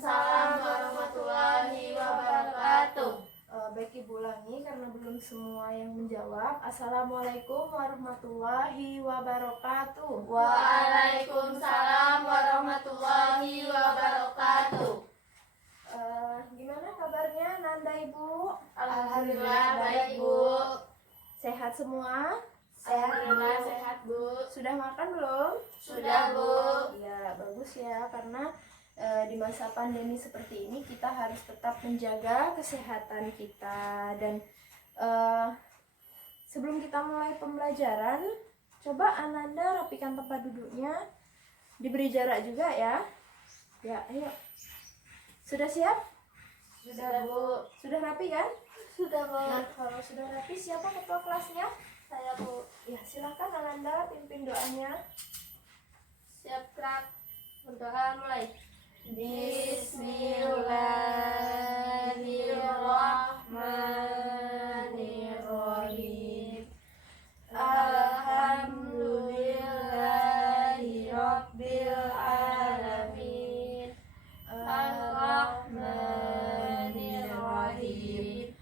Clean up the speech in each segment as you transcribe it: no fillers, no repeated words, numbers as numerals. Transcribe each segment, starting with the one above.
Waalaikumsalam warahmatullahi wabarakatuh. Baik Ibu ulangi karena belum semua yang menjawab. Assalamualaikum warahmatullahi wabarakatuh. Waalaikumsalam warahmatullahi wabarakatuh. Gimana kabarnya Nanda Ibu? Alhamdulillah baik Bu. Sehat semua? Alhamdulillah sehat Bu. Sudah makan belum? Sudah Bu. Ya bagus ya, karena di masa pandemi seperti ini kita harus tetap menjaga kesehatan kita. Dan sebelum kita mulai pembelajaran, coba Ananda rapikan tempat duduknya, diberi jarak juga ya. Ya, ayo. Sudah siap? Sudah Bu. Sudah rapi kan? Sudah Bu. Nah, kalau sudah rapi, siapa ketua kelasnya? Saya Bu. Ya, silakan Ananda pimpin doanya. Siap gerak. Berdoa mulai. Bismillahirrahmanirrahim. Alhamdulillahirabbil alamin. Ar-Rahmanirrahim.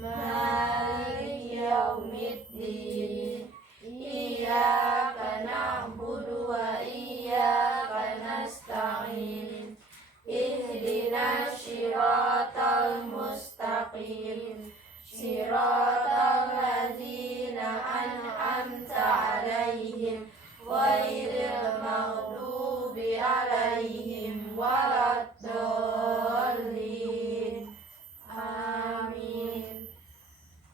Maliki yaumiddin. Iyyaka na'budu wa iyyaka nasta'in. Ihdinas siratal mustaqim. Siratal ladzina an'amta 'alaihim ghairil maghdubi 'alaihim waladdallin. Amin.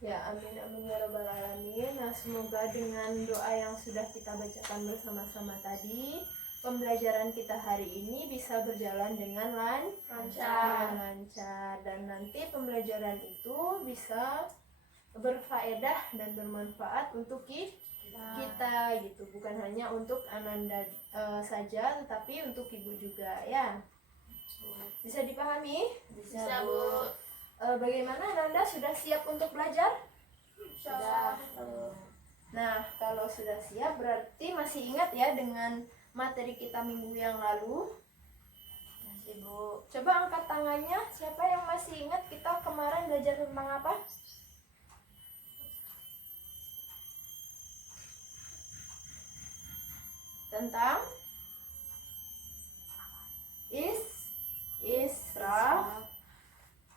Ya, amin amin ya rabbal alamin. Nah, semoga dengan doa yang sudah kita bacakan bersama-sama tadi, pembelajaran kita hari ini bisa berjalan dengan lancar. Dan nanti pembelajaran itu bisa berfaedah dan bermanfaat untuk kita gitu, bukan hanya untuk Ananda saja, tetapi untuk Ibu juga ya. Bisa dipahami? Bisa Bu. Bagaimana Ananda, sudah siap untuk belajar? Sudah. Nah, kalau sudah siap berarti masih ingat ya dengan materi kita minggu yang lalu? Masih Bu. Coba angkat tangannya, siapa yang masih ingat kita kemarin belajar tentang apa? Tentang israf,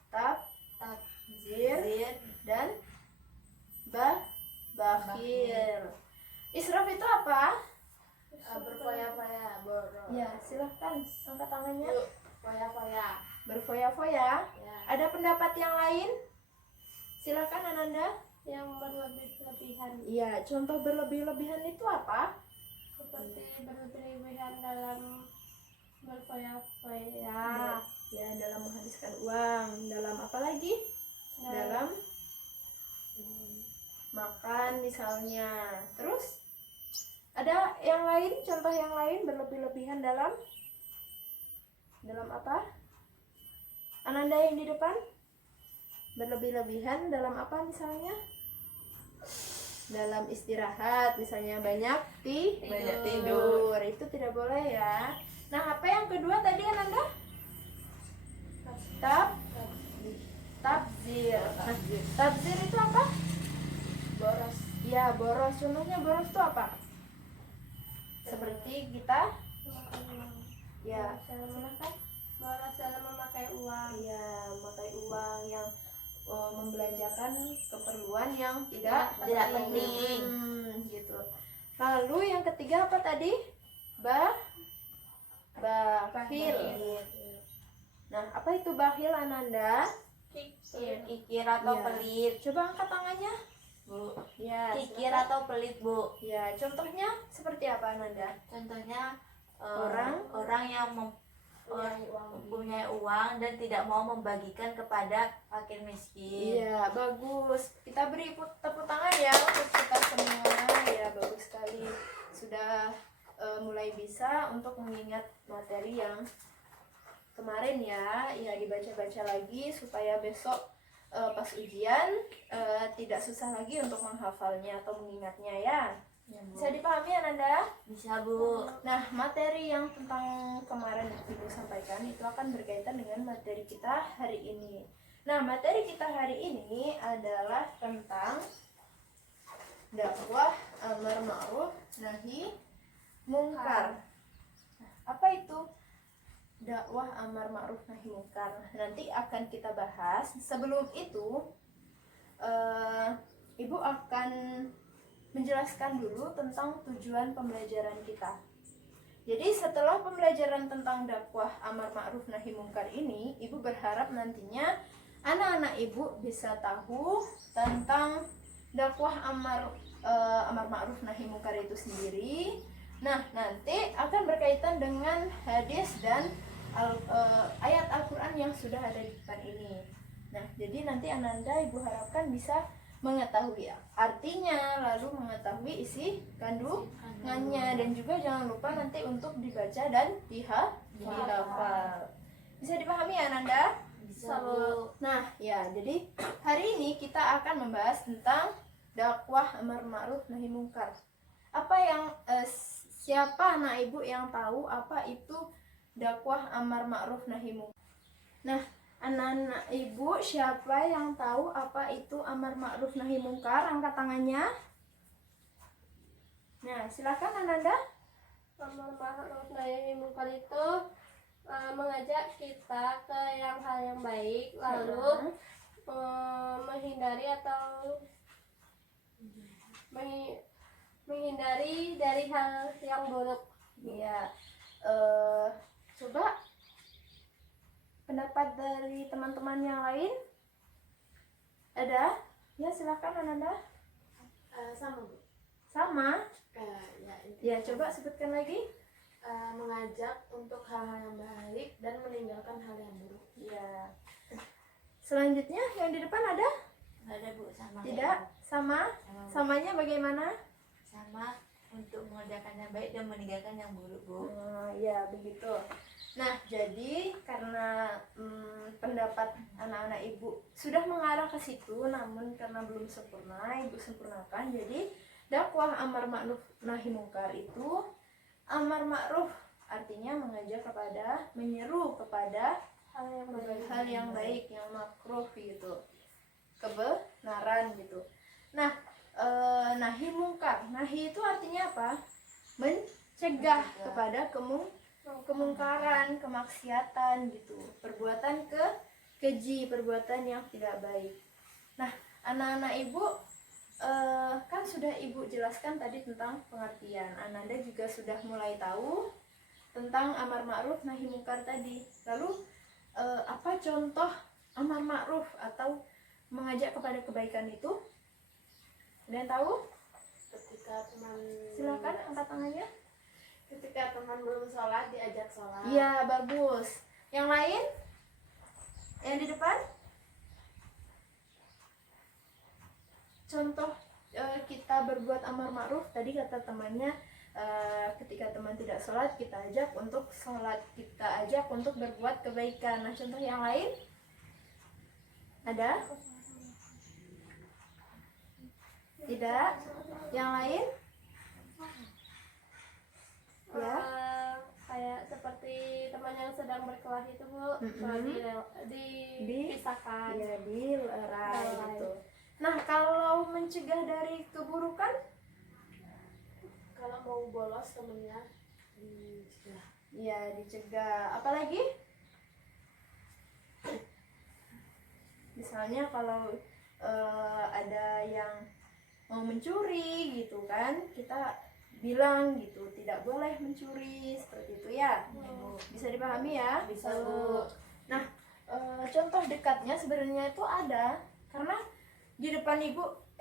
takzir, dan bakhil. Israf itu apa? Berfoya-foya, boros. Ya, silahkan angkat tangannya. Foya-foya. Berfoya-foya. Ya. Ada pendapat yang lain? Silahkan Ananda. Yang berlebih-lebihan, Iya, contoh berlebih-lebihan itu apa? seperti berlebih-lebihan dalam berfoya-foya. Ya, dalam menghabiskan uang. Dalam apa lagi? Dalam makan misalnya. Terus ada yang lain, contoh yang lain berlebih-lebihan dalam apa? Ananda yang di depan, berlebih-lebihan dalam apa misalnya? Dalam istirahat, misalnya banyak tidur. Itu tidak boleh ya. Nah, apa yang kedua tadi Ananda? Tabzir. Nah, tabzir itu apa? Boros. Ya, boros. Contohnya boros itu apa? Seperti kita, ya, silakan. Boros dalam memakai uang. Iya, memakai uang yang membelanjakan keperluan yang tidak penting. Gitu. Lalu yang ketiga apa tadi? Bakhil. Nah, apa itu bakhil Ananda? Kikir atau Iya. pelit. Coba angkat tangannya. Bu. Ya, Kikir silakan. atau pelit Bu. Ya, contohnya seperti apa Ananda? Contohnya Orang yang mempunyai uang dan tidak mau membagikan kepada fakir miskin. Iya, bagus. Kita beri tepuk tangan ya untuk kita semua. Ya, bagus sekali. Sudah mulai bisa untuk mengingat materi yang kemarin ya. Ya, dibaca-baca lagi supaya besok pas ujian tidak susah lagi untuk menghafalnya atau mengingatnya ya. Ya, Bu. Bisa dipahami Ananda? Bisa, Bu. Nah, materi yang tentang kemarin Ibu sampaikan itu akan berkaitan dengan materi kita hari ini. Nah, materi kita hari ini adalah tentang dakwah amar ma'ruf nahi mungkar. Nah, apa itu dakwah amar ma'ruf nahi mungkar? Nanti akan kita bahas. Sebelum itu, Ibu akan menjelaskan dulu tentang tujuan pembelajaran kita. Jadi setelah pembelajaran tentang dakwah amar ma'ruf nahi mungkar ini, Ibu berharap nantinya anak-anak Ibu bisa tahu tentang dakwah amar ma'ruf nahi mungkar itu sendiri. Nah, nanti akan berkaitan dengan hadis dan ayat Al-Qur'an yang sudah ada di depan ini. Nah, jadi nanti Ananda Ibu harapkan bisa mengetahui artinya, lalu mengetahui isi kandungannya, dan juga jangan lupa nanti untuk dibaca dan dihafal. Bisa dipahami ya Nanda? Bisa, Bu. Nah, ya, jadi hari ini kita akan membahas tentang dakwah amar ma'ruf nahi mungkar. Apa yang siapa anak Ibu yang tahu apa itu dakwah amar ma'ruf nahi mungkar? Nah, anak-anak Ibu, siapa yang tahu apa itu amar ma'ruf nahi mungkar? Angkat tangannya. Nah, silakan Ananda. Amar ma'ruf nahi mungkar itu mengajak kita ke hal yang baik, lalu menghindari atau menghindari dari hal yang buruk. Ya, coba pendapat dari teman-teman yang lain ada? Ya, silakan Ananda. Sama, Bu. Sama? Ya, Ya, coba sebutkan lagi. mengajak untuk hal-hal yang baik dan meninggalkan hal yang buruk. Ya. Selanjutnya yang di depan ada? Ada, Bu, sama. Tidak? Sama? Sama, Bu. Samanya bagaimana? Sama untuk mengerjakan yang baik dan meninggalkan yang buruk, Bu. Ya, begitu. Nah, jadi karena pendapat anak-anak Ibu sudah mengarah ke situ, namun karena belum sempurna, Ibu sempurnakan. Jadi dakwah amar ma'ruf nahi mungkar itu, amar ma'ruf artinya mengajak kepada, menyeru kepada hal yang baik, yang makruh gitu, kebenaran gitu. Nah, nahi mungkar, nahi itu artinya apa? Mencegah kepada kemungkaran, kemaksiatan gitu, perbuatan keji, perbuatan yang tidak baik. Nah, anak-anak Ibu kan sudah Ibu jelaskan tadi tentang pengertian. Ananda juga sudah mulai tahu tentang amar ma'ruf nahi mungkar tadi. Lalu apa contoh amar ma'ruf atau mengajak kepada kebaikan itu? Ada yang tahu? Ketika teman Silakan angkat tangannya. ketika teman belum sholat diajak sholat. Iya, bagus. Yang lain? Yang di depan? Contoh kita berbuat amar ma'ruf, tadi kata temannya, ketika teman tidak sholat kita ajak untuk sholat, kita ajak untuk berbuat kebaikan. Nah, contoh yang lain ada? Tidak? Yang lain? Ya. Kayak seperti teman yang sedang berkelahi itu, Bu, dipisahkan. Ya, dilerai Dilerai. gitu. Nah, kalau mencegah dari keburukan, Kalau mau bolos temennya dicegah. ya dicegah. Apalagi? Misalnya kalau ada yang mau mencuri gitu kan, kita bilang gitu, tidak boleh mencuri, seperti itu ya. Bisa dipahami ya? Bisa, Bu. Nah, contoh dekatnya sebenarnya itu ada, karena di depan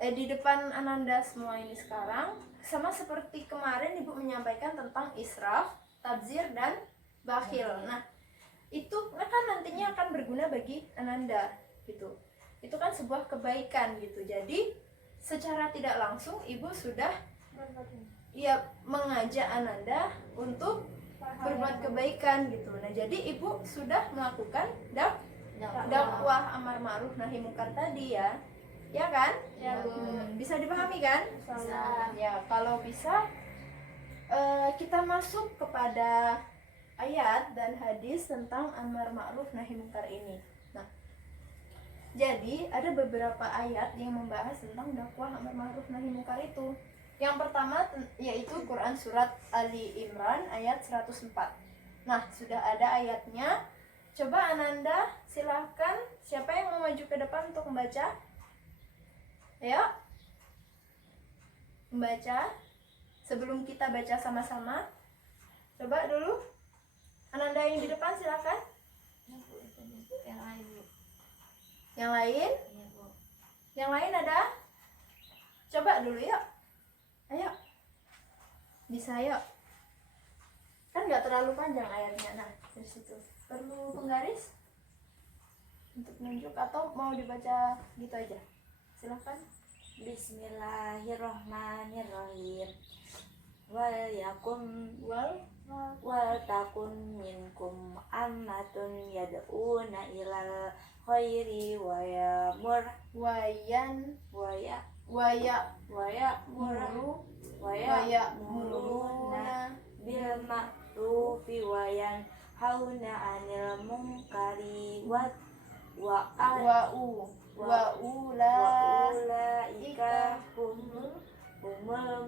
di depan Ananda semua ini sekarang, sama seperti kemarin Ibu menyampaikan tentang israf, tabzir, dan bakhil. Nah, itu kan nantinya akan berguna bagi Ananda gitu. Itu kan sebuah kebaikan gitu. Jadi secara tidak langsung Ibu sudah mengajak Ananda untuk berbuat kebaikan gitu. Nah, jadi Ibu sudah melakukan dakwah amar ma'ruf nahi mungkar tadi ya. Ya kan? Ya, Bu. Bisa dipahami kan? Bisa. Ya, kalau bisa kita masuk kepada ayat dan hadis tentang amar ma'ruf nahi munkar ini. Nah, jadi ada beberapa ayat yang membahas tentang dakwah amar ma'ruf nahi munkar itu. Yang pertama yaitu Quran surat Ali Imran ayat 104. Nah, sudah ada ayatnya. Coba Ananda, silahkan. Siapa yang mau maju ke depan untuk membaca? Ayo. Membaca. Sebelum kita baca sama-sama, coba dulu. Ananda yang di depan silahkan. Yang lain, Bu. Yang lain? Iya, Bu. Yang lain ada? Coba dulu yuk. Ayo. Bisa yuk. Kan nggak terlalu panjang ayatnya. Nah, dari situ. Perlu penggaris? Untuk nunjuk atau mau dibaca gitu aja? Silahkan. Bismillahirrahmanirrahim. Wal yakum Wal wal takun minkum ammatun yad'una ilal khairi wa yamur wayan wa ya waya wa ya'mur muru wa waya ya'muruna muruna bil ma'rufi wa yanhauna 'anil munkari wa wa'u wa'ula ulaika humul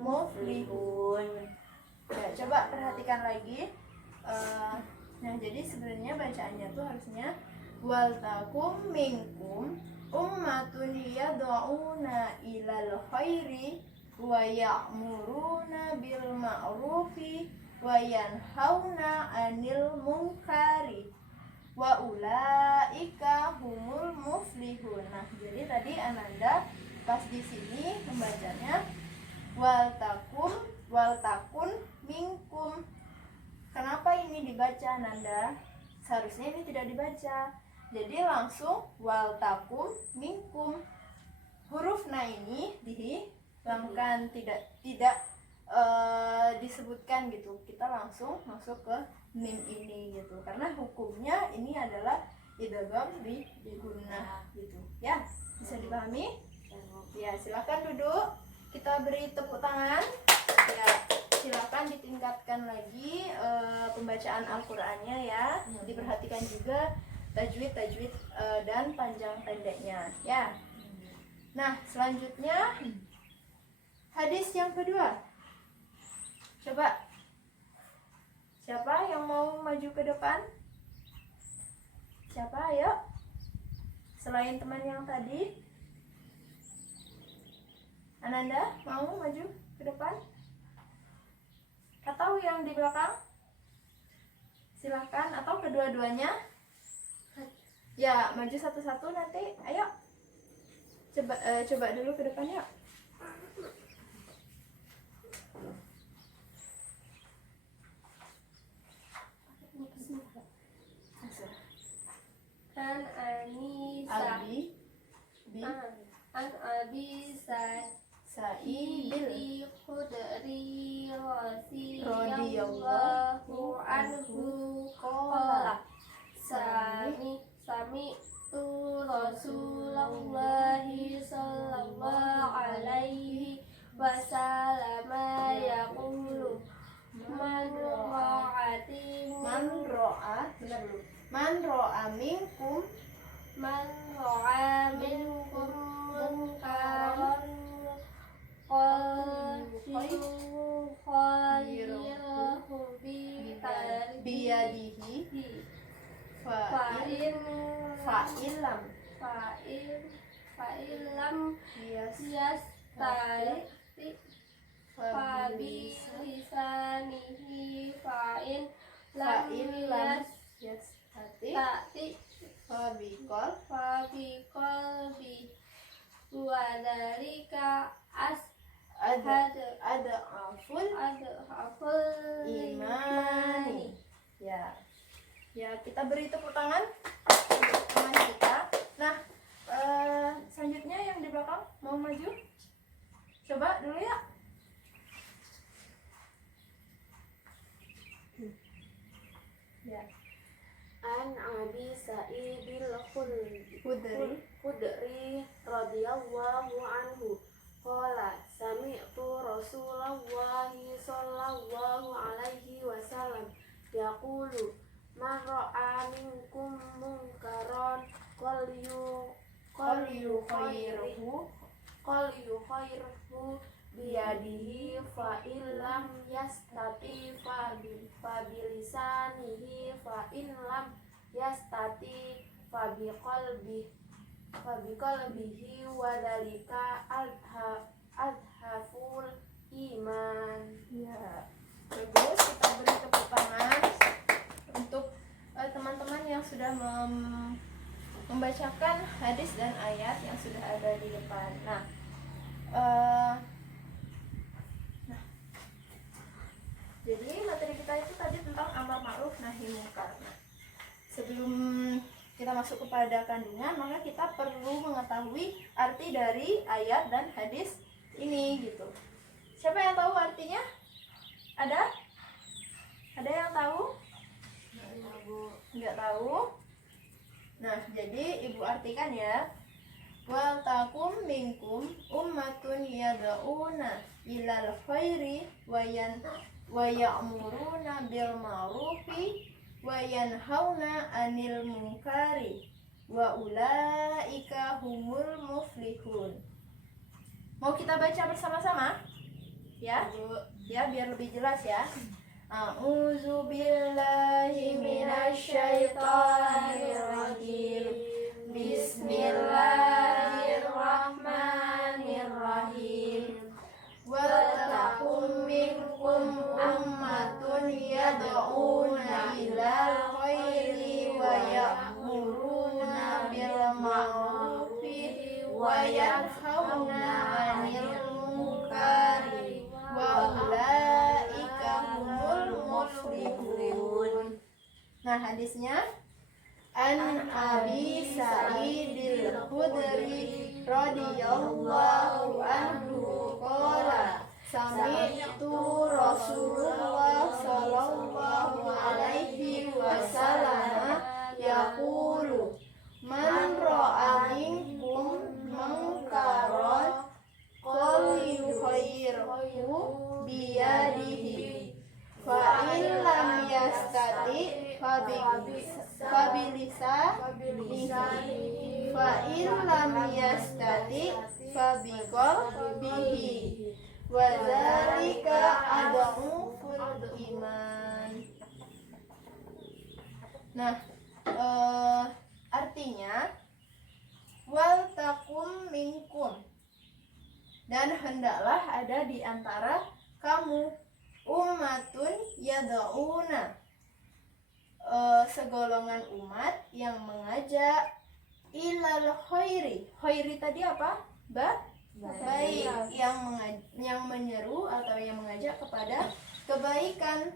muflihun. Ya, coba perhatikan lagi. Nah, jadi sebenarnya bacaannya tuh harusnya wal takum minkum ummatun yad'una ilal khairi wa ya'muruna bil ma'rufi wa yanhauna 'anil munkari wa ulaika humul muflihun. Nah, jadi tadi Ananda pas di sini membacanya wal takun minkum. Kenapa ini dibaca Nanda? Seharusnya ini tidak dibaca. Jadi langsung wal takum minkum. Huruf na ini dihilangkan, tidak disebutkan gitu. Kita langsung masuk ke mim ini gitu. Karena hukumnya ini adalah idgham bi gunnah gitu. Ya, bisa dipahami? Ya, silakan duduk. Kita beri tepuk tangan. Ya, silakan ditingkatkan lagi pembacaan Al-Qur'annya ya. Diperhatikan juga tajwid dan panjang pendeknya ya. Nah, selanjutnya hadis yang kedua. Coba siapa yang mau maju ke depan? Siapa? Ayo. Selain teman yang tadi. Ananda mau maju ke depan? Atau yang di belakang? Silahkan, atau kedua-duanya? Ya, maju satu-satu nanti. Ayo. Coba dulu ke depan yuk. An Anisa Abi An Abi Sa'idil Khudri radhiyallahu anhu qala Sami tu Rasulullahi sallallahu alaihi wasallam yaqulu man ra'a minkum munkaran yughayyiruhu biyadihi fa'ilam yastati fabilisanihi fa'in lam yastati fabiqalbi wa dzalika ad'aful adhaful imani. Ya, kita beri tepuk tangan untuk teman kita. Nah, selanjutnya yang di belakang mau maju? Coba dulu ya. Ya. An Abi Sa'idil Khudri radhiyallahu anhu qala sami'tu Rasulullahi sallallahu alaihi wasallam yaqulu man ra'a minkum munkaran qalyukhayyirhu biyadihi fa illam yastati fa bilisanihi fa in lam yastati fa biqalbihi wa dzalika adhaful iman. Ya, bagus, kita beri tepuk tangan untuk teman-teman yang sudah membacakan hadis dan ayat yang sudah ada di depan. Jadi materi kita itu tadi tentang amar ma'ruf nahi munkar. Nah, sebelum kita masuk kepada kandungan, maka kita perlu mengetahui arti dari ayat dan hadis ini gitu. Siapa yang tahu artinya? Ada? Ada yang tahu? Nggak tahu. Nah, jadi ibu artikan ya. Wal takum minkum ummatun yad'una ilal khairi wa ya'muruna bil ma'rufi wa yanhauna 'anil munkari wa ulaika humul muflihun. Mau kita baca bersama-sama? Ya? Ya, biar lebih jelas ya. A'udzu billahi minasyaitonir rajim. Bismillahirrahmanirrahim. Wa takum minkum ummatun yad'una ilal khairi wa ya'muruna bil ma'rufi wa yanhauna 'anil munkari wa ulaika humul muflihun. Nah, hadisnya An Abi Sa'idil Khudri radhiyallahu anhu qala sami'tu Rasulullah sallallahu alaihi wasallam yaqulu man ra'a minkum munkaran falyughayyirhu biyadihi fa in lam yastati fa bilisanihi fa in lam yastati fa biqalbihi wa dzalika adhaful iman. Nah, artinya wal takum minkum, dan hendaklah ada di antara kamu ummatun yad'una, segolongan umat yang mengajak ilal khairi. Khairi tadi apa? Baik. Yang menyeru atau yang mengajak kepada kebaikan.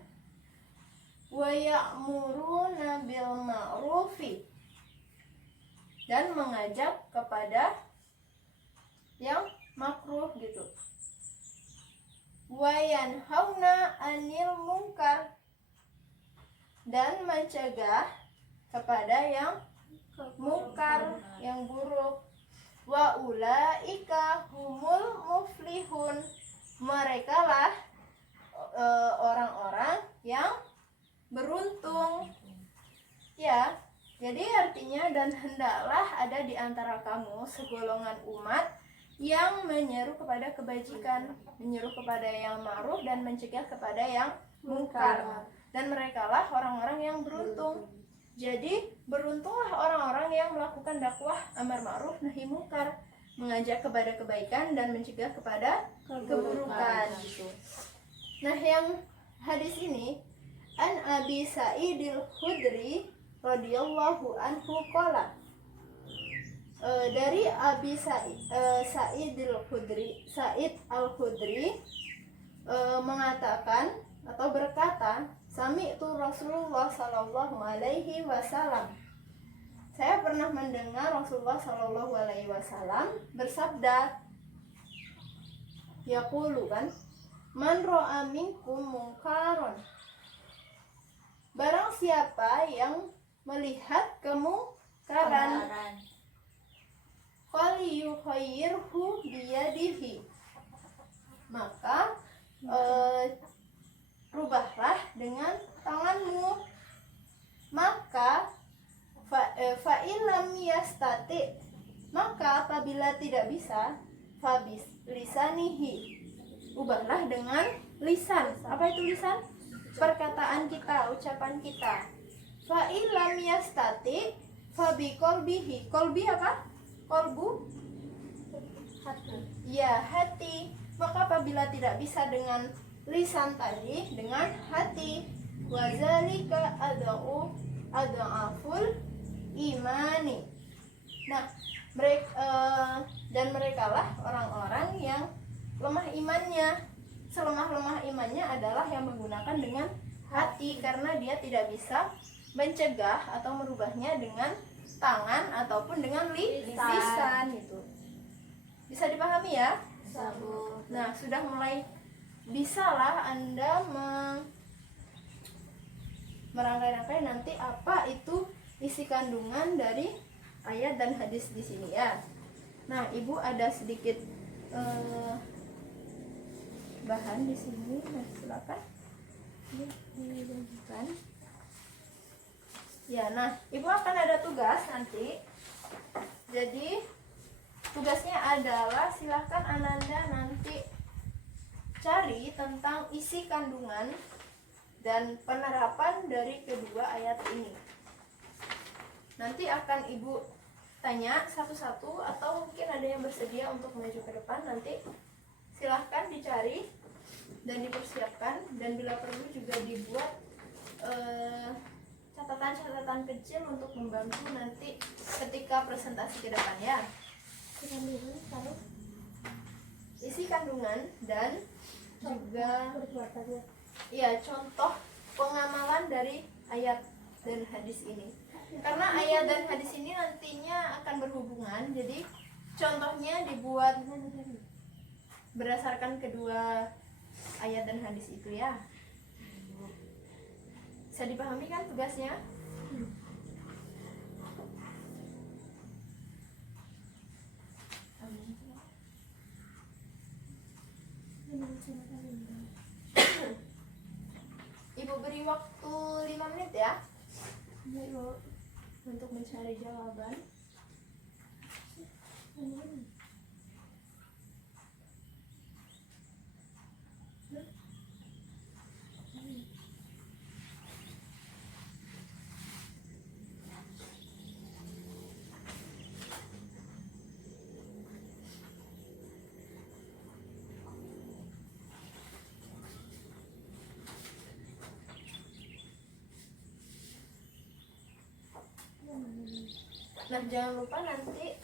Wa ya'muruna bil ma'rufi, dan mengajak kepada yang makruh gitu. Wa yanhauna 'anil munkar, dan mencegah kepada yang mungkar, yang buruk. Wa ulaika humul muflihun, merekalah orang-orang yang beruntung. Ya, jadi artinya dan hendaklah ada di antara kamu segolongan umat yang menyeru kepada kebajikan, menyeru kepada yang ma'ruf dan mencegah kepada yang mungkar. Dan merekalah orang-orang yang beruntung. Jadi beruntunglah orang-orang yang melakukan dakwah amar ma'ruf nahi mungkar, mengajak kepada kebaikan dan mencegah kepada keburukan gitu. Nah, yang hadis ini An Abi Sa'idil Khudri radhiyallahu anhu qala, dari Abi Sa'id Al-Khudri mengatakan atau berkata, sami'tu Rasulullah sallallahu alaihi wasallam, saya pernah mendengar Rasulullah sallallahu alaihi wasallam bersabda, yaqulu kan, man ra'a minkum munkaron, barang siapa yang melihat kemungkaran, ghayyirhu biyadihi. Maka rubahlah dengan tanganmu. Maka fa'ilam yastati, maka apabila tidak bisa, fabis lisanihi, ubahlah dengan lisan. Apa itu lisan? Perkataan kita, ucapan kita. Fa'ilam yastati fabi kolbihi. Kolbi apa? Kolbu? Hati. Ya, hati. Maka apabila tidak bisa dengan lisan tadi, dengan hati. Wazalika ad'aful imani. Nah, mereka lah orang-orang yang lemah imannya. Selemah-lemah imannya adalah yang menggunakan dengan hati, karena dia tidak bisa mencegah atau merubahnya dengan tangan ataupun dengan lisan gitu. Bisa dipahami ya? Nah, sudah mulai bisalah Anda merangkai-rangkai nanti apa itu isi kandungan dari ayat dan hadis di sini ya. Nah, Ibu ada sedikit bahan di sini. Nah, silakan. Ya, nah, Ibu akan ada tugas nanti. Jadi, tugasnya adalah silahkan Ananda nanti cari tentang isi kandungan dan penerapan dari kedua ayat ini. Nanti akan Ibu tanya satu-satu, atau mungkin ada yang bersedia untuk maju ke depan. Nanti silahkan dicari dan dipersiapkan, dan bila perlu juga dibuat catatan-catatan kecil untuk membantu nanti ketika presentasi ke depan ya. Isi kandungan dan juga ya contoh pengamalan dari ayat dan hadis ini. Karena ayat dan hadis ini nantinya akan berhubungan, jadi contohnya dibuat berdasarkan kedua ayat dan hadis itu ya. Bisa dipahami kan tugasnya? Ibu beri waktu 5 menit ya untuk mencari jawaban. Nah, jangan lupa nanti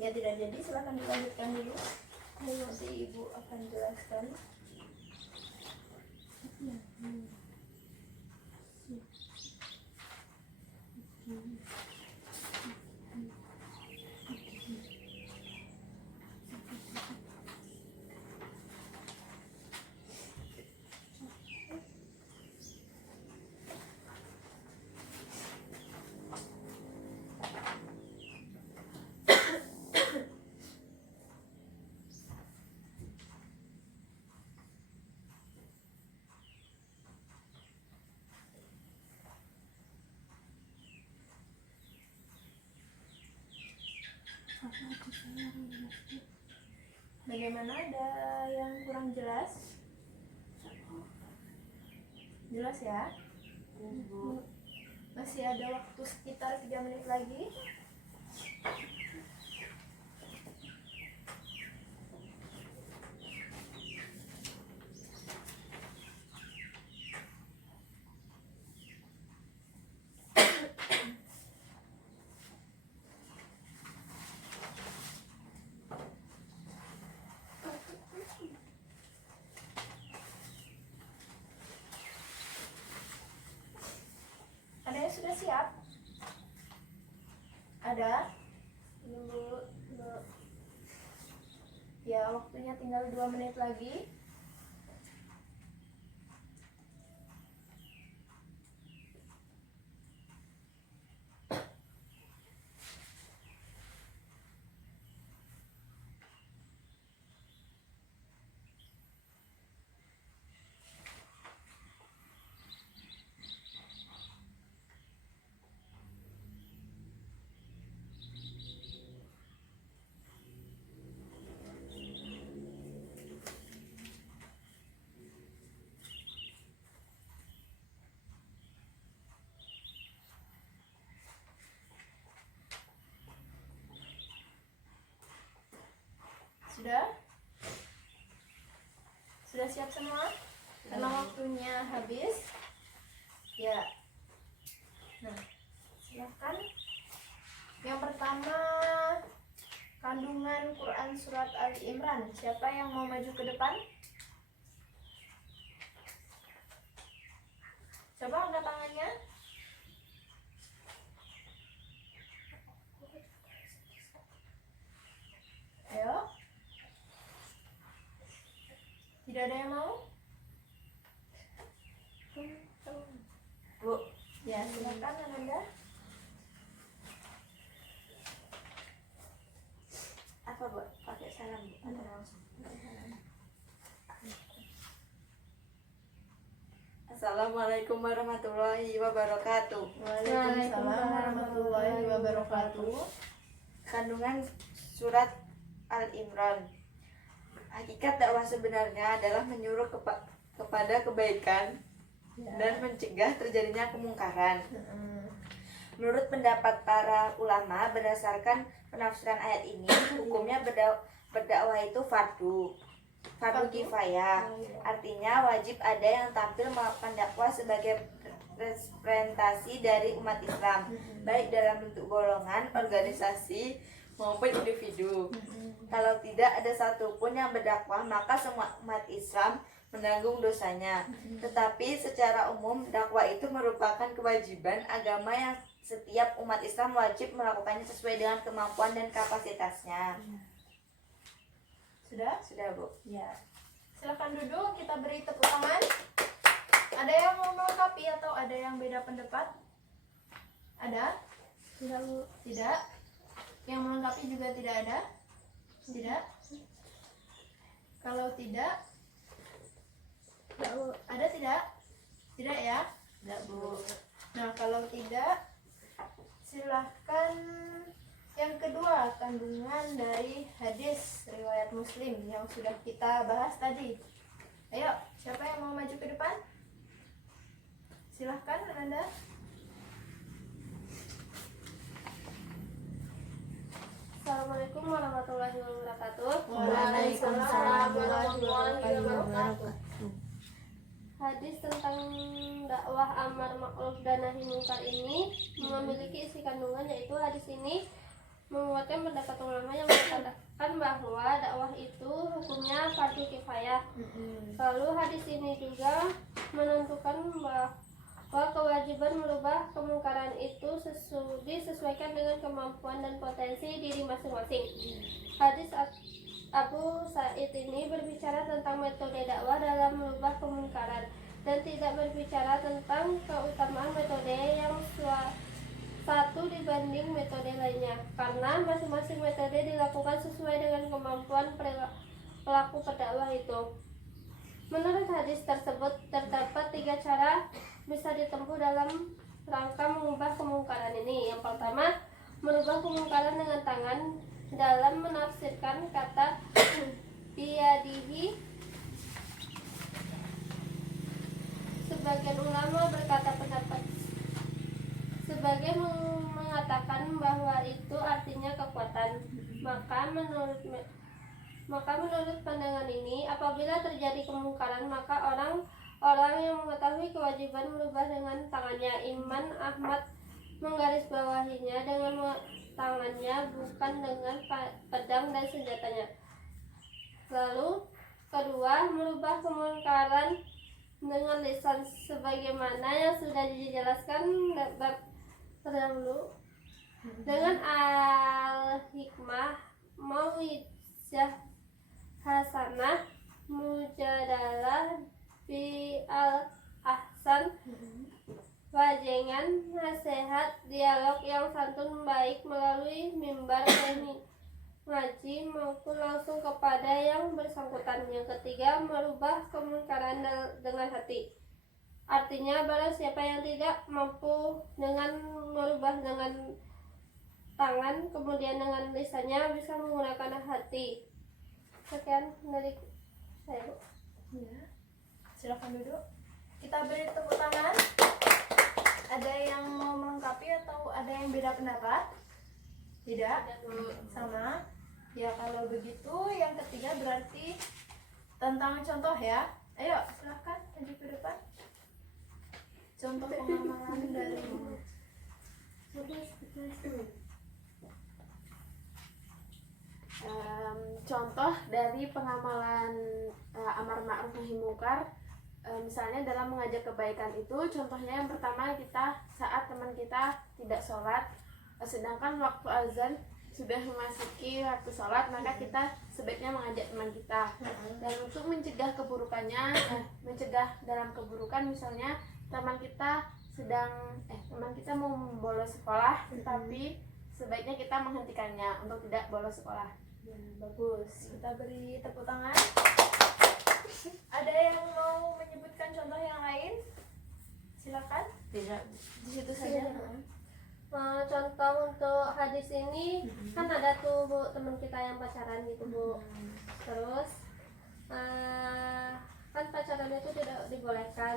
ya tidak jadi, silahkan dilanjutkan dulu. Nanti Ibu akan jelaskan. Bagaimana, ada yang kurang jelas? Jelas ya? Masih ada waktu sekitar 3 menit lagi. Ada yang sudah siap? Ada? Belum. Ya, waktunya tinggal 2 menit lagi. pembacaan surat Ali Imran. Siapa yang mau maju ke depan? Coba angkat tangannya. Ayo. Tidak ada yang mau? Bu, Ya, silakan Ananda. apa Bu? Pakai salam Bu atau langsung? Assalamualaikum warahmatullahi wabarakatuh. Waalaikumsalam warahmatullahi wabarakatuh. Kandungan surat Al-Imran. Hakikat dakwah sebenarnya adalah menyuruh kepada kebaikan dan mencegah terjadinya kemungkaran. Menurut pendapat para ulama, berdasarkan penafsiran ayat ini, hukumnya berdakwah itu fardu kifayah. Artinya wajib ada yang tampil melakukan dakwah sebagai representasi dari umat Islam, baik dalam bentuk golongan, organisasi maupun individu. Kalau tidak ada satupun yang berdakwah, maka semua umat Islam menanggung dosanya. Tetapi secara umum dakwah itu merupakan kewajiban agama yang setiap umat Islam wajib melakukannya sesuai dengan kemampuan dan kapasitasnya. Sudah? Sudah Bu. Ya. Silakan duduk, kita beri tepuk tangan. Ada yang mau melengkapi atau ada yang beda pendapat? Ada? Tidak. Yang melengkapi juga tidak ada? Tidak. Kalau tidak, ada tidak? Tidak ya? Tidak Bu. Nah, kalau tidak, silahkan yang kedua, kandungan dari hadis riwayat Muslim yang sudah kita bahas tadi. Ayo, siapa yang mau maju ke depan? Silahkan Anda. Assalamualaikum warahmatullahi wabarakatuh. Waalaikumsalam warahmatullahi wabarakatuh. Hadis tentang dakwah amar ma'ruf dan nahi munkar ini memiliki isi kandungan, yaitu hadis ini menguatkan pendapat ulama yang mengatakan bahwa dakwah itu hukumnya fardu kifayah. Lalu hadis ini juga menentukan bahwa kewajiban merubah kemungkaran itu disesuaikan dengan kemampuan dan potensi diri masing-masing. Hadis Abu Sa'id ini berbicara tentang metode dakwah dalam merubah kemungkaran dan tidak berbicara tentang keutamaan metode yang satu dibanding metode lainnya, karena masing-masing metode dilakukan sesuai dengan kemampuan pelaku berdakwah itu. Menurut hadis tersebut, terdapat 3 cara bisa ditempuh dalam rangka mengubah kemungkaran ini. Yang pertama, merubah kemungkaran dengan tangan. Dalam menafsirkan kata biyadihi, sebagian ulama berkata pendapat sebagai mengatakan bahwa itu artinya kekuatan. Maka menurut pandangan ini, apabila terjadi kemungkaran, maka orang yang mengetahui kewajiban merubah dengan tangannya. Imam Ahmad menggarisbawahinya dengan tangannya, bukan dengan pedang dan senjatanya. Lalu kedua, merubah kemungkaran dengan lisan, sebagaimana yang sudah dijelaskan bab terdahulu. Dengan al-hikmah, mau'izah hasanah, mujadalah bi al-ahsan, wajengan, nasihat, dialog yang santun baik melalui mimbar ngaji maupun langsung kepada yang bersangkutan. Yang ketiga, merubah kemungkaran dengan hati. Artinya, barang siapa yang tidak mampu dengan merubah dengan tangan, kemudian dengan lisannya, bisa menggunakan hati. Sekian dari saya, Bu. Ya. Silakan duduk. Kita beri tepuk tangan. Ada yang mau melengkapi atau ada yang beda pendapat? Tidak? Sama? Ya, kalau begitu yang ketiga berarti tentang contoh ya. Ayo, silahkan maju ke depan. Contoh pengamalan dari contoh dari pengamalan amar ma'ruf nahi munkar. Misalnya dalam mengajak kebaikan itu, contohnya yang pertama, kita saat teman kita tidak sholat, sedangkan waktu azan sudah memasuki waktu sholat, maka kita sebaiknya mengajak teman kita. Dan untuk mencegah keburukannya, mencegah dalam keburukan, misalnya teman kita mau bolos sekolah, tetapi sebaiknya kita menghentikannya untuk tidak bolos sekolah. Ya, bagus. Kita beri tepuk tangan. Ada yang mau menyebutkan contoh yang lain? Silakan. Tidak. Di situ saja. Contoh untuk hadis ini kan ada tuh Bu teman kita yang pacaran gitu Bu. Terus kan pacaran itu tidak dibolehkan.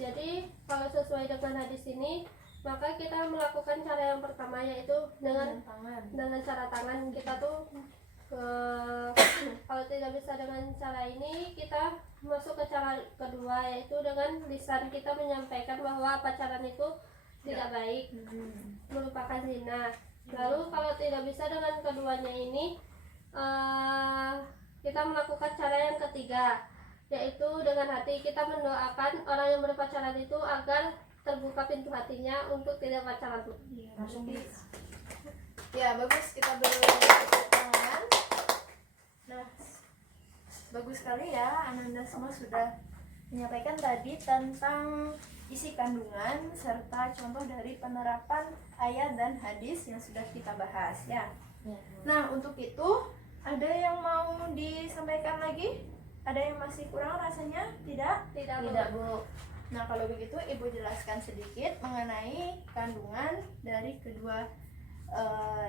Jadi kalau sesuai dengan hadis ini, maka kita melakukan cara yang pertama, yaitu dengan cara tangan. Kita tuh kalau tidak bisa dengan cara ini, kita masuk ke cara kedua, yaitu dengan lisan kita menyampaikan bahwa pacaran itu tidak baik, merupakan zina. Lalu kalau tidak bisa dengan keduanya ini, kita melakukan cara yang ketiga, yaitu dengan hati kita mendoakan orang yang berpacaran itu agar terbuka pintu hatinya untuk tidak pacaran. Ya, bagus, kita beri tepuk tangan. Nah, bagus sekali ya, Ananda semua sudah menyampaikan tadi tentang isi kandungan serta contoh dari penerapan ayat dan hadis yang sudah kita bahas ya. Nah, untuk itu ada yang mau disampaikan lagi? Ada yang masih kurang rasanya? Tidak, Bu. Nah, kalau begitu Ibu jelaskan sedikit mengenai kandungan dari kedua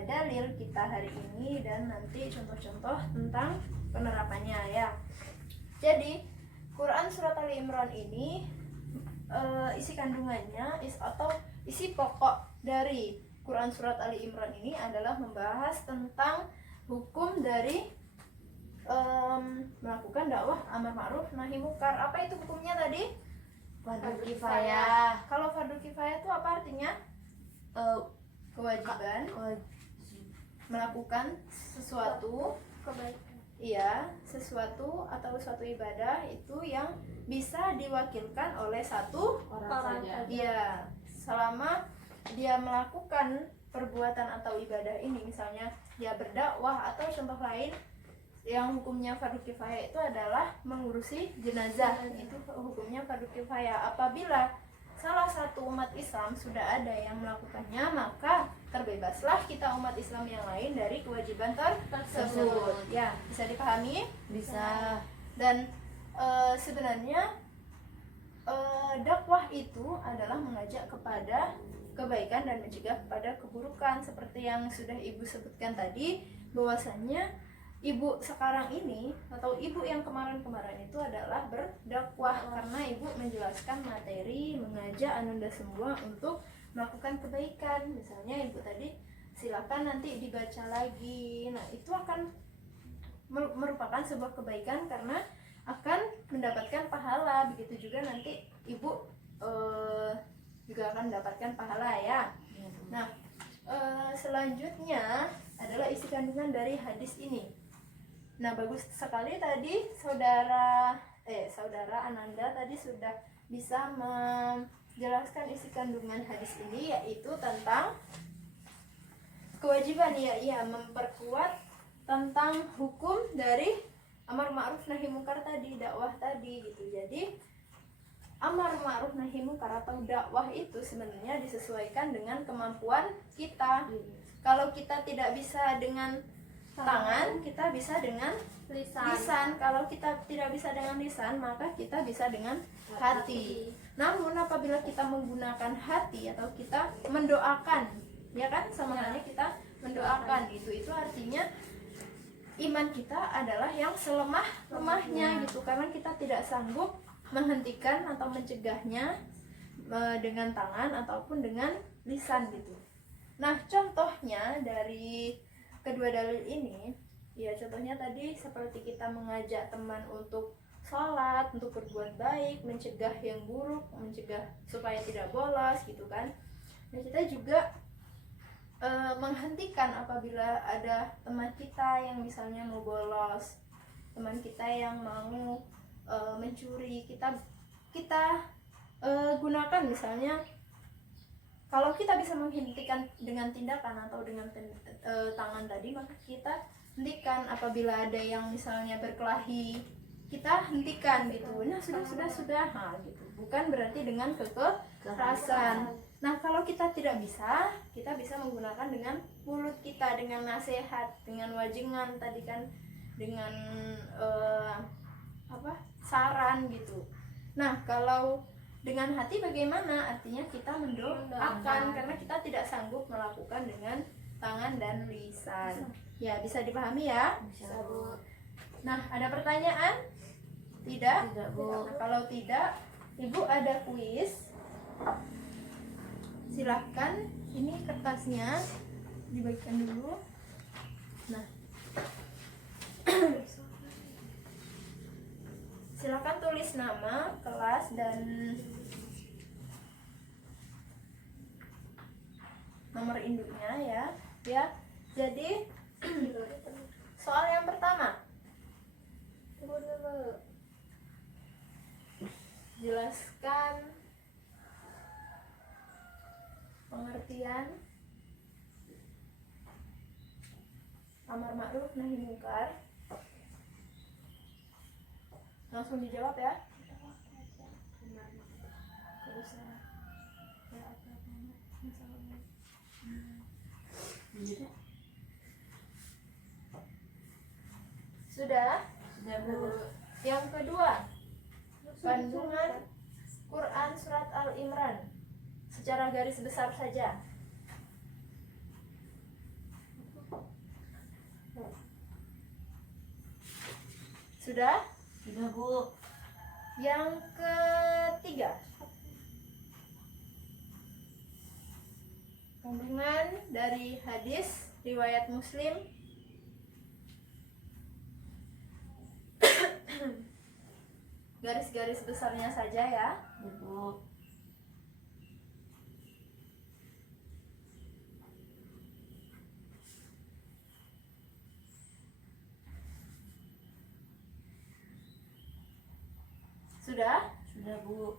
dalil kita hari ini dan nanti contoh-contoh tentang penerapannya ya. Jadi, Quran Surat Ali Imran ini isi kandungannya atau isi pokok dari Quran Surat Ali Imran ini adalah membahas tentang hukum dari melakukan dakwah amar ma'ruf nahi munkar. Apa itu hukumnya tadi? Fardu kifayah. Kalau fardu kifayah itu apa artinya? Kewajiban melakukan sesuatu Kebaikan. iya, sesuatu atau suatu ibadah itu yang bisa diwakilkan oleh satu Orang saja. Iya, selama dia melakukan perbuatan atau ibadah ini, misalnya dia berdakwah atau contoh lain yang hukumnya fardu kifayah itu adalah mengurusi jenazah. Itu hukumnya fardu kifayah. Apabila salah satu umat Islam sudah ada yang melakukannya, maka terbebaslah kita umat Islam yang lain dari kewajiban tersebut. Ya, bisa dipahami? Bisa. Dan sebenarnya dakwah itu adalah mengajak kepada kebaikan dan mencegah kepada keburukan, seperti yang sudah Ibu sebutkan tadi, bahwasannya Ibu sekarang ini atau Ibu yang kemarin-kemarin itu adalah berdakwah karena Ibu menjelaskan materi, mengajak Ananda semua untuk melakukan kebaikan. Misalnya Ibu tadi silakan nanti dibaca lagi. Nah, itu akan merupakan sebuah kebaikan karena akan mendapatkan pahala. Begitu juga nanti Ibu juga akan mendapatkan pahala ya. Nah, selanjutnya adalah isi kandungan dari hadis ini. Nah, bagus sekali tadi saudara Ananda tadi sudah bisa menjelaskan isi kandungan hadis ini, yaitu tentang kewajiban ya memperkuat tentang hukum dari amar ma'ruf nahi munkar tadi, dakwah tadi gitu. Jadi amar ma'ruf nahi munkar atau dakwah itu sebenarnya disesuaikan dengan kemampuan kita. Kalau kita tidak bisa dengan tangan, kita bisa dengan lisan. Kalau kita tidak bisa dengan lisan, maka kita bisa dengan hati. Namun apabila kita menggunakan hati atau kita mendoakan, ya kan, sama halnya kita mendoakan gitu, itu artinya iman kita adalah yang selemah-lemahnya gitu, karena kita tidak sanggup menghentikan atau mencegahnya dengan tangan ataupun dengan lisan gitu. Nah, contohnya dari kedua dalil ini, ya contohnya tadi seperti kita mengajak teman untuk sholat, untuk berbuat baik, mencegah yang buruk, mencegah supaya tidak bolos gitu kan. Dan kita juga menghentikan apabila ada teman kita yang misalnya mau bolos, teman kita yang mau mencuri, kita gunakan misalnya. Kalau kita bisa menghentikan dengan tindakan atau dengan tangan tadi, maka kita hentikan. Apabila ada yang misalnya berkelahi, kita hentikan gitu. Nah, sudah. Nah, gitu. Bukan berarti dengan kekerasan. Nah, kalau kita tidak bisa, kita bisa menggunakan dengan mulut kita, dengan nasihat, dengan wajangan tadi kan, dengan saran gitu. Nah, kalau dengan hati bagaimana? Artinya kita mendoakan, karena kita tidak sanggup melakukan dengan tangan dan lisan. Ya, bisa dipahami ya? Bisa, Bu. Nah, ada pertanyaan? Tidak? Tidak, Bu. Nah, kalau tidak, Ibu ada kuis. Silahkan, ini kertasnya dibagikan dulu. Nah, silakan tulis nama, kelas, dan nomor induknya ya. Ya. Jadi soal yang pertama, jelaskan pengertian amar ma'ruf nahi mungkar. Langsung dijawab ya. Gak usah ya apa-apa masalahnya. Sudah? Sudah, Bu. Yang kedua, kandungan Quran surat Al-Imran secara garis besar saja. Sudah? Sudah, Bu. Yang ketiga, kandungan dari hadis riwayat Muslim garis-garis besarnya saja ya. Ya, Bu. Sudah? Sudah, Bu.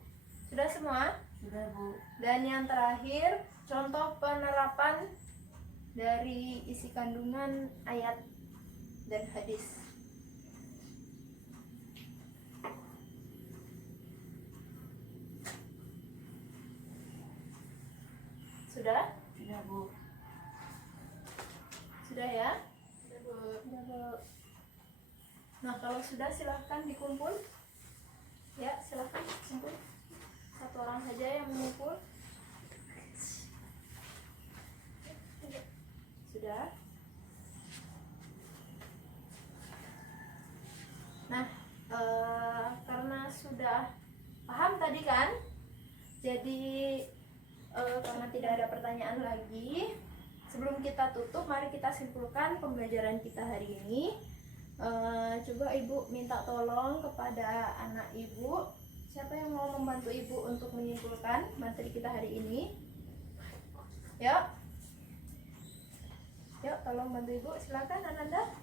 Sudah semua? Sudah, Bu. Dan yang terakhir, contoh penerapan dari isi kandungan ayat dan hadis. Sudah? Sudah, Bu. Sudah ya? Sudah, Bu. Nah, kalau sudah silahkan dikumpul. Ya, silahkan kumpul. Satu orang saja yang mengumpul. Sudah? Nah, karena sudah paham tadi kan? Jadi karena tidak ada pertanyaan lagi, sebelum kita tutup, mari kita simpulkan pembelajaran kita hari ini. Coba Ibu minta tolong kepada anak Ibu, siapa yang mau membantu Ibu untuk menyimpulkan materi kita hari ini? Yuk, yuk tolong bantu Ibu, silakan Ananda.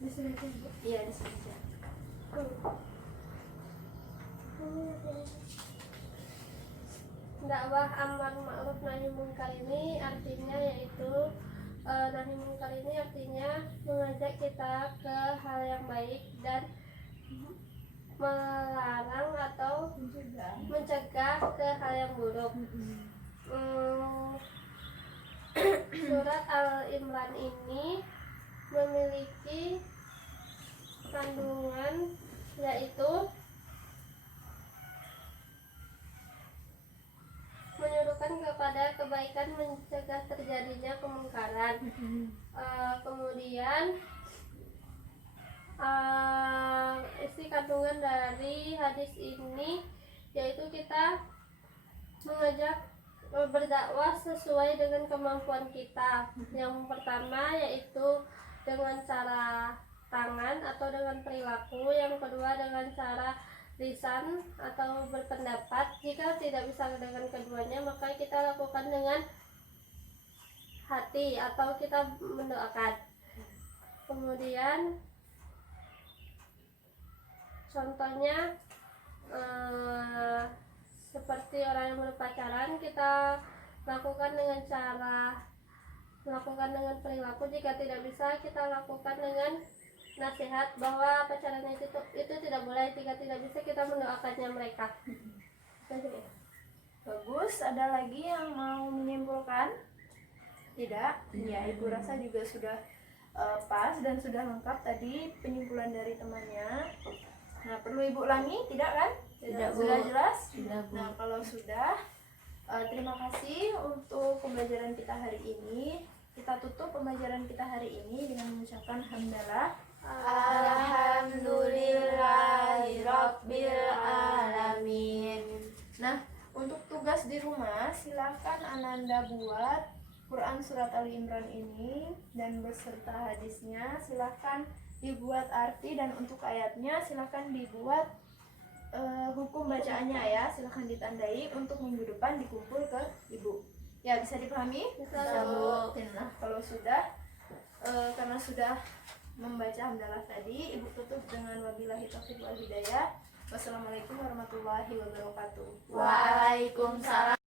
Di sini aja, Ibu. Iya, di sini aja. Dakwah amar ma'ruf nahi munkar ini artinya yaitu nahi munkar ini artinya mengajak kita ke hal yang baik dan melarang atau mencegah ke hal yang buruk. Surat Al-Imran ini memiliki kandungan yaitu menyuruhkan kepada kebaikan, mencegah terjadinya kemungkaran. Kemudian isi kandungan dari hadis ini yaitu kita mengajak berdakwah sesuai dengan kemampuan kita. Yang pertama yaitu dengan cara tangan atau dengan perilaku, yang kedua dengan cara lisan atau berpendapat. Jika tidak bisa dengan keduanya, maka kita lakukan dengan hati atau kita mendoakan. Kemudian contohnya seperti orang yang berpacaran, kita lakukan dengan cara melakukan dengan perilaku. Jika tidak bisa, kita lakukan dengan nasihat bahwa pacaran itu tidak boleh. Jika tidak bisa, kita mendoakannya mereka. Bagus, ada lagi yang mau menyimpulkan? Tidak? Ya, Ibu rasa juga sudah pas dan sudah lengkap tadi penyimpulan dari temannya. Nah, perlu Ibu ulangi? Tidak kan? Tidak, Bu. Sudah jelas? Tidak, Bu. Nah, kalau sudah, terima kasih untuk pembelajaran kita hari ini. Kita tutup pembelajaran kita hari ini dengan mengucapkan hamdalah. Alhamdulillahirabbil alamin. Nah, untuk tugas di rumah, silakan Ananda buat Quran Surat Ali Imran ini dan beserta hadisnya. Silakan dibuat arti, dan untuk ayatnya silakan dibuat hukum bacaannya ya. Silakan ditandai untuk minggu depan dikumpul ke Ibu. Ya, bisa dipahami? Bisa, Bu. Nah, kalau sudah, karena sudah membaca hamdalah tadi, Ibu tutup dengan wabillahi taufiq wal hidayah. Wassalamualaikum warahmatullahi wabarakatuh. Waalaikumsalam.